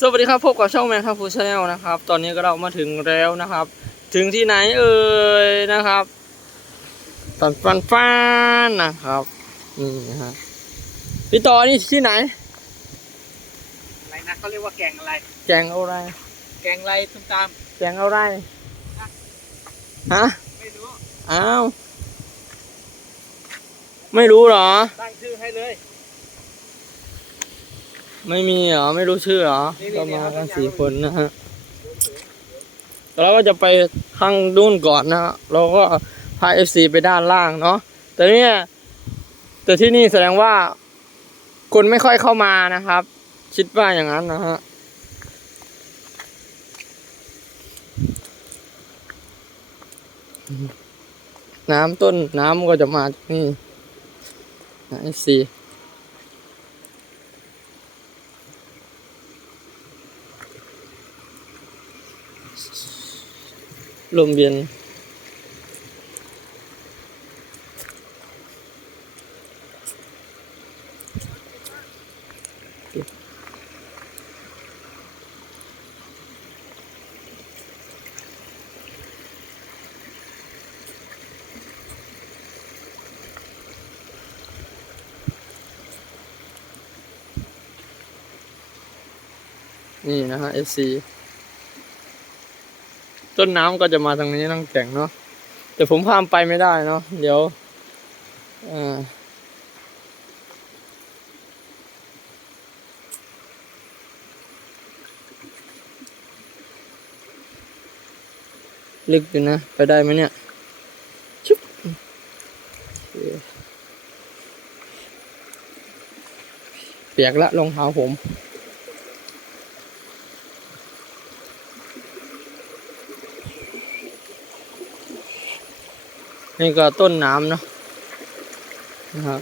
สวัสดีครับพบกับช่องแมงครับฟูชาแนลนะครับ ตอนนี้ก็เรามาถึงแล้วนะครับ ถึงที่ไหนเอ่ยนะครับฟันฟันฟันนะครับนี่นะฮะพี่ต่อนี่ที่ไหน อะไรนะเขาเรียกว่าแกงอะไร แกงอะไร แกงอะไรตุ้มตาม แกงอะไรฮะไม่รู้อ้าวไม่รู้เหรอตั้งชื่อให้เลย ไม่มีเหรอ ไม่รู้ชื่อเหรอนี่ๆก็มาเอาทุกันกอย่างสี่คนนะฮะเราก็จะไปข้างนู่นก่อนนะฮะเราก็พาเอฟซีไปด้านล่างเนาะแต่เนี่ยแต่ที่นี่แสดงว่า คนไม่ค่อยเข้ามานะครับ คิดว่าอย่างนั้นนะฮะน้ำต้นน้ำก็จะมาจากนี่นะเอฟซี ลมเย็น นี่นะฮะ SC ต้นน้ำก็จะมาทางนี้นั่งแข่งเนาะแต่ผมข้ามไปไม่ได้เนาะเดี๋ยวอ่อลึกอยู่นะ ไปได้ไหมเนี่ยชุบเปียกละรองเท้าผม นี่ก็ต้นน้ำเนาะนะครับ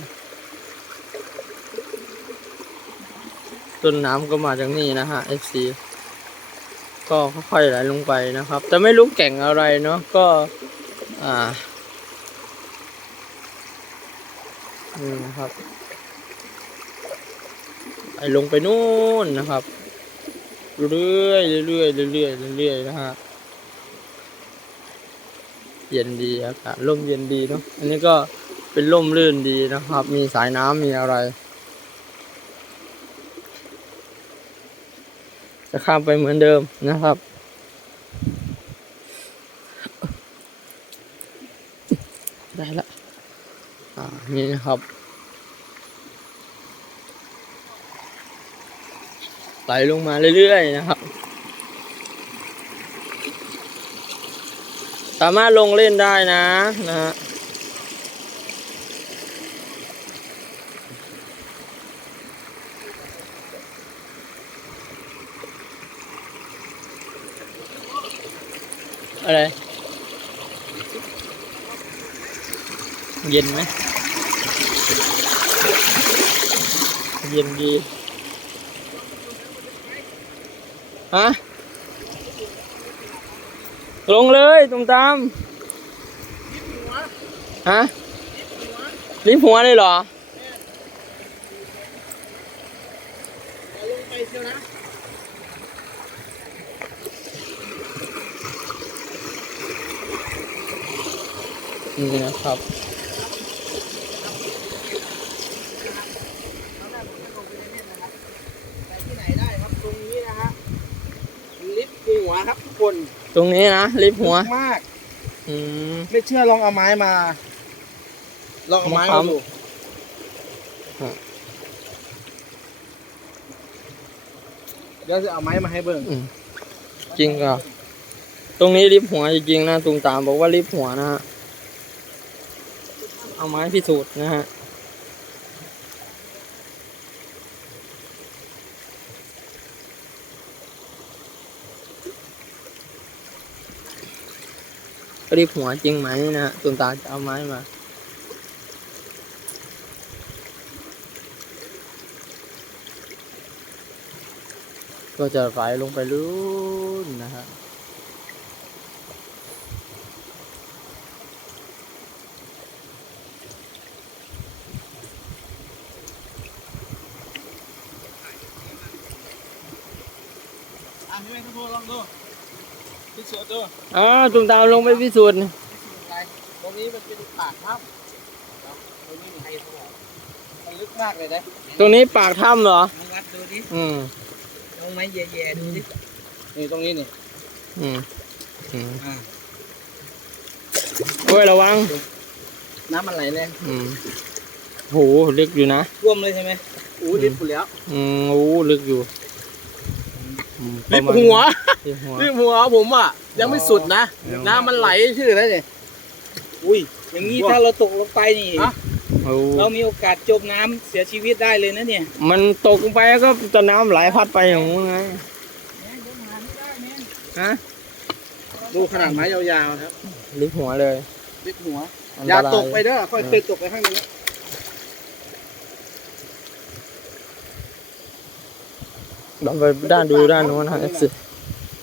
ต้นน้ำก็มาจากนี่นะฮะ FC ก็ค่อยๆไหลลงไปนะครับ แต่ไม่รู้แก่งอะไรเนาะก็ อ่านี่นะครับไหลลงไปนู่นนะครับ เรื่อยๆเรื่อยๆเรื่อยๆเรื่อยๆนะฮะ เย็นดีอากาศร่มเย็นดีเนาะอันนี้ก็เป็นร่มรื่นดีนะครับ มีสายน้ำมีอะไร จะข้ามไปเหมือนเดิมนะครับ ได้ละอ่านี่นะครับไหลลงมาเรื่อยๆนะครับ สามารถลงเล่นได้นะนะฮะอะไร เย็นไหมเย็นดีฮะ ลงเลยตุ้มตามฮะลิฟต์หัวเลยเหรอลงไปเชียวนะนี่นะครับไปที่ไหนได้ครับตรงนี้นะฮะลิฟต์หัวครับทุกคน ตรงนี้นะลิฟต์หัวมาก อืม ไม่เชื่อลองเอาไม้มา ลองเอาไม้มามาค้ำ ดูฮะเดี๋ยวจะเอาไม้มาให้เบิ่งอืมจริงเหรอตรงนี้ลิฟต์หัวจริงๆนะตุงตามบอกว่าลิฟต์หัวนะฮะเอาไม้พิสูจน์นะฮะ ลิฟต์หัวจริงไหมนะฮะตุงตาจะเอาไม้มาก็จะไหลลงไปลื่นนะฮะออะพี่แม่ทุกคนลองดู พิสูจน์ดูอ๋อตุ่มตามลงไปพิสูจน์พิสูจน์อะไรตรงนี้มันเป็นปากถ้ำเนาะตรงนี้มีใครเขาบอกมันลึกมากเลยนะตรงนี้ปากถ้ำเหรอลองวัดดูดิอืมลองไม้แย่ๆดูดินี่ตรงนี้นี่อืมอืมอ่าโอ้ยระวัง น้ำมันไหลแรงอืมโหลึกอยู่นะท่วมเลยใช่ไหมโอ้ดิบหมดแล้ว อืมโอ้ลึกอยู่ อืมริบประมาณหัวริบหัวริบหัวผมอะยังไม่สุดนะอ๋อน้ำมันไหลชื่ออะไรเนี่ยอุ้ยอย่างนี้ถ้าเราตกลงไปนี่โอ้เรามีโอกาสจมน้ำเสียชีวิตได้เลยนะเนี่ย มันตกลงไปก็จะน้ำไหลพัดไปอย่างงู้นไงฮะดูขนาดไม้ยาวๆครับลึกหัวเลยริบหัวอันอย่ารตกไปเด้อค่อยเคยตกไปข้างนี้ เราไปด้านดูด้านโน้นนะเอฟซี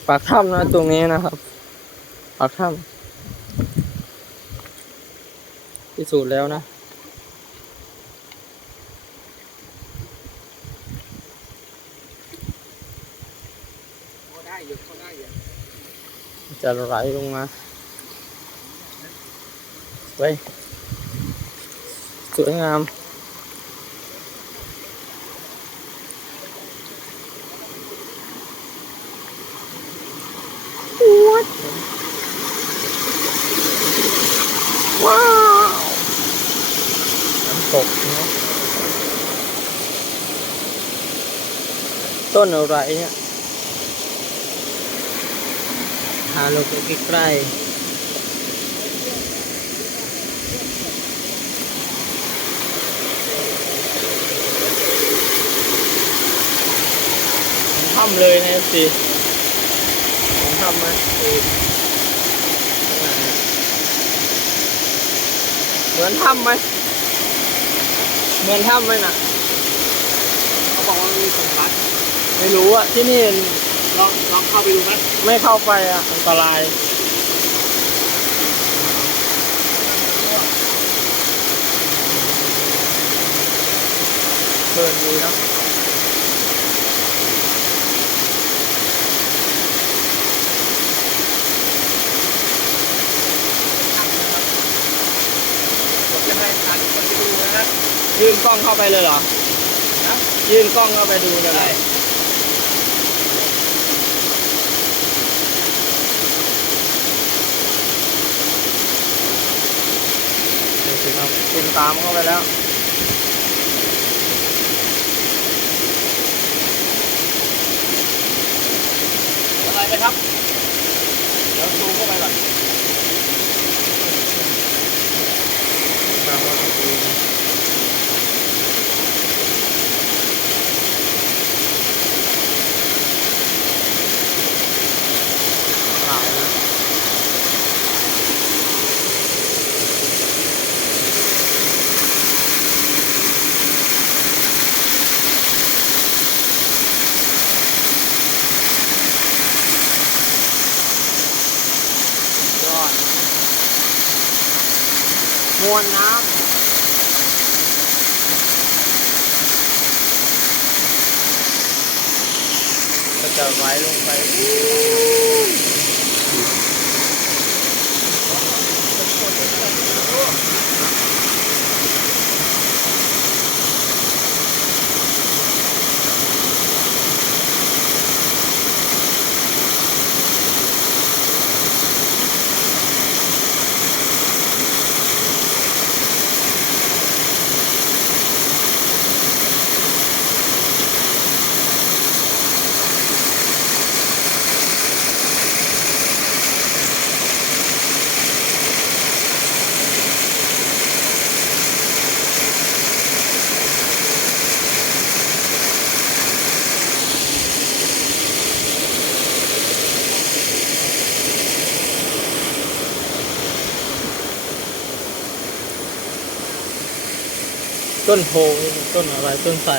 ปากถ้ำนะตรงนี้นะครับ ปากถ้ำพิสูจน์แล้วนะพอได้อยู่พอได้อยู่จะไหลลงมาเว้ยสวยงาม ว้าวน้ำตกเนาะ ต้นอะไรเนี่ยหาลงไปใกล้ๆถ้ำเลยนะสิของถ้ำไหมเหมือนถ้ำไหมเหมือนถ้ำไหมน่ะเขาบอกว่ามีสัมผัส ไม่รู้อะที่นี่ลองลองเข้าไปดูไหมไม่เข้าไปอะอันตรายเปิดดีเนาะผมจะให้ทานคนไปดูนะครับ ยื่นกล้องเข้าไปเลยเหรอ นะ ยื่นกล้องเข้าไปดูเลยเหรได้อ เดี๋ยวสิครับคุณตามเข้าไปแล้วอะไรไหมครับ เดี๋ยวซูมเข้าไปก่อน ตามเข้าไปดูถ่ายนะ ยอด มวลน้ำก็จะไหลลงไป ต้นโพต้นอะไรต้นไทร